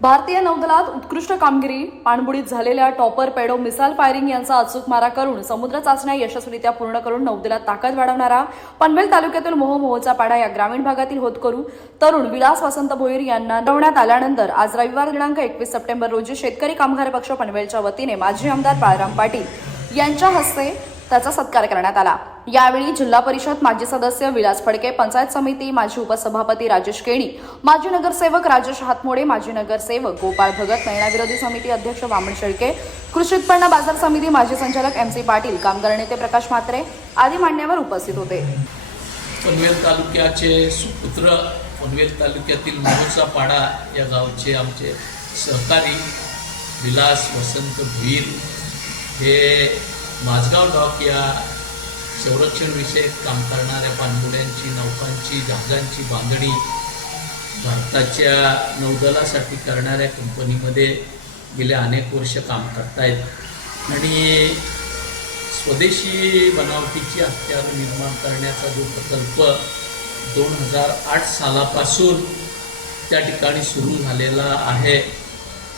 भारतीय नौदलात उत्कृष्ट कामगिरी पाणबुडीत झालेल्या टॉपर पेडो मिसाईल फायरिंग यांचा अचूक मारा करून समुद्र चाचण्या यशस्वीरित्या पूर्ण करून नौदलात ताकद वाढवणारा पनवेल तालुक्यातील मोहमोहचा पाडा या ग्रामीण भागातील होतकरू तरुण विलास वसंत भोईर यांना नवण्यात आल्यानंतर आज रविवार दिनांक एकवीस सप्टेंबर रोजी शेतकरी कामगार पक्ष पनवेलच्या वतीने माजी आमदार बाळराम पाटील यांच्या हस्ते त्याचा सत्कार करण्यात आला. यावेळी जिल्हा परिषद माजी सदस्य विलास फडके पंचायत समिती माजी उपसभापती राजेश केणी माजी नगरसेवक राजेश हातमोडे माजी नगरसेवक गोपाळ भगत नैना विरोधी समिती अध्यक्ष वामन शेळके कृषी उत्पन्न बाजार समिती माजी संचालक एम सी पाटील कामगार नेते प्रकाश म्हात्रे आदी मान्यवर उपस्थित होते. पनवेल तालुक्याचे सुपुत्र पनवेल तालुक्यातील मोहोचा पाडा या गावचे आमचे सहकारी विलास वसंत भुईर हे माझगाव डॉक या संरक्षण विषयक काम करणाऱ्या पाणबुड्यांची नौकांची जहाजांची बांधणी भारताच्या नौदलासाठी करणाऱ्या कंपनीमध्ये गेल्या अनेक वर्ष काम करतायत. आणि स्वदेशी बनावटीची हत्यारं निर्माण करण्याचा जो प्रकल्प दोन हजार आठ सालापासून त्या ठिकाणी सुरू झालेला आहे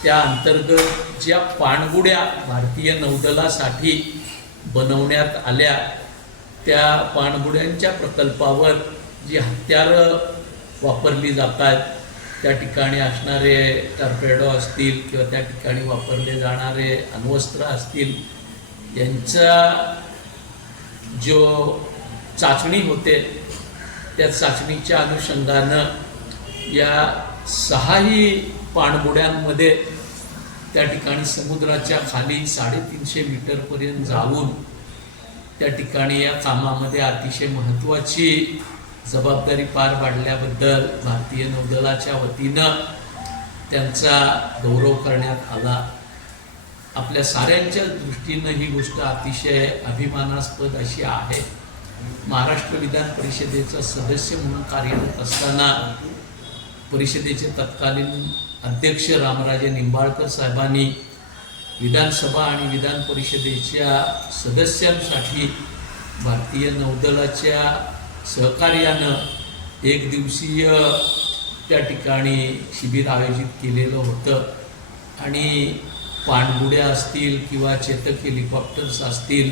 त्या अंतर्गत ज्या पाणबुड्या भारतीय नौदलासाठी बनवण्यात आल्या त्या पाणबुड्यांच्या प्रकल्पावर जी हत्यारं वापरली जातात त्या ठिकाणी असणारे टर्पेडो असतील किंवा त्या ठिकाणी वापरले जाणारे अण्वस्त्र असतील यांचा जो चाचणी होते त्या चाचणीच्या अनुषंगानं या सहाही पाणबुड्यांमध्ये त्या ठिकाणी समुद्राच्या खाली साडेतीनशे मीटरपर्यंत जाऊन त्या ठिकाणी या कामामध्ये अतिशय महत्त्वाची जबाबदारी पार पाडल्याबद्दल भारतीय नौदलाच्या वतीनं त्यांचा गौरव करण्यात आला. आपल्या साऱ्यांच्या दृष्टीनं ही गोष्ट अतिशय अभिमानास्पद अशी आहे. महाराष्ट्र विधान परिषदेचा सदस्य म्हणून कार्यरत असताना परिषदेचे तत्कालीन अध्यक्ष रामराजे निंबाळकर साहेबांनी विधानसभा आणि विधान परिषदेच्या सदस्यांसाठी भारतीय नौदलाच्या सहकार्यानं एक दिवसीय त्या ठिकाणी शिबिर आयोजित केलेलं होतं. आणि पाणबुड्या असतील किंवा चेतक हेलिकॉप्टर्स असतील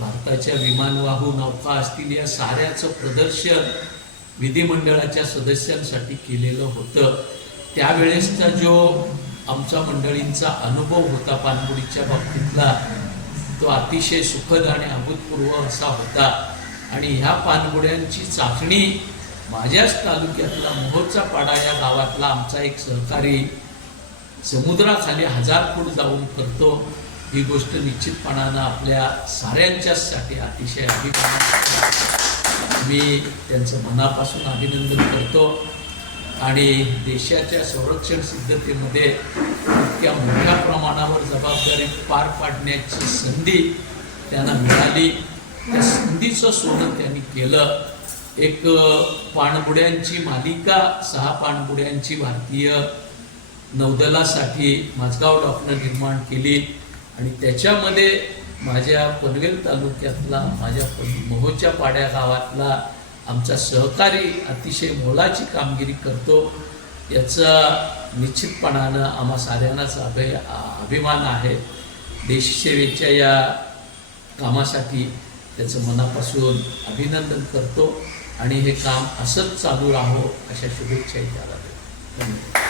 भारताच्या विमानवाहू नौका असतील या साऱ्याचं प्रदर्शन विधिमंडळाच्या सदस्यांसाठी केलेलं होतं. त्यावेळेसचा जो आमच्या मंडळींचा अनुभव होता पाणबुडीच्या बाबतीतला. तो अतिशय सुखद आणि अभूतपूर्व असा होता. आणि ह्या पाणबुड्यांची चाचणी माझ्याच तालुक्यातला मोहोचा पाडा या गावातला आमचा एक सहकारी समुद्राखाली हजार फूट जाऊन करतो. ही गोष्ट निश्चितपणानं आपल्या साऱ्यांच्याचसाठी अतिशय अभिमान मी त्यांचं मनापासून अभिनंदन करतो. आणि देशाच्या संरक्षण सिद्धतेमध्ये इतक्या मोठ्या प्रमाणावर जबाबदारी पार पाडण्याची संधी त्यांना मिळाली. त्या संधीचं सोनं त्यांनी केलं. एक पाणबुड्यांची मालिका सहा पाणबुड्यांची भारतीय नौदलासाठी माझगाव डॉक्टर निर्माण केली. आणि त्याच्यामध्ये माझ्या पनवेल तालुक्यातला माझ्या पन- मोहोच्या पाड्या गावातला आमचा सहकारी अतिशय मोलाची कामगिरी करतो. याचा निश्चितपणानं आम्हा साऱ्यांनाच अभि अभिमान आहे. देशसेवेच्या या कामासाठी त्याचं मनापासून अभिनंदन करतो. आणि हे काम असंच चालू राहो अशा शुभेच्छाही त्याला देतो धन्यवाद.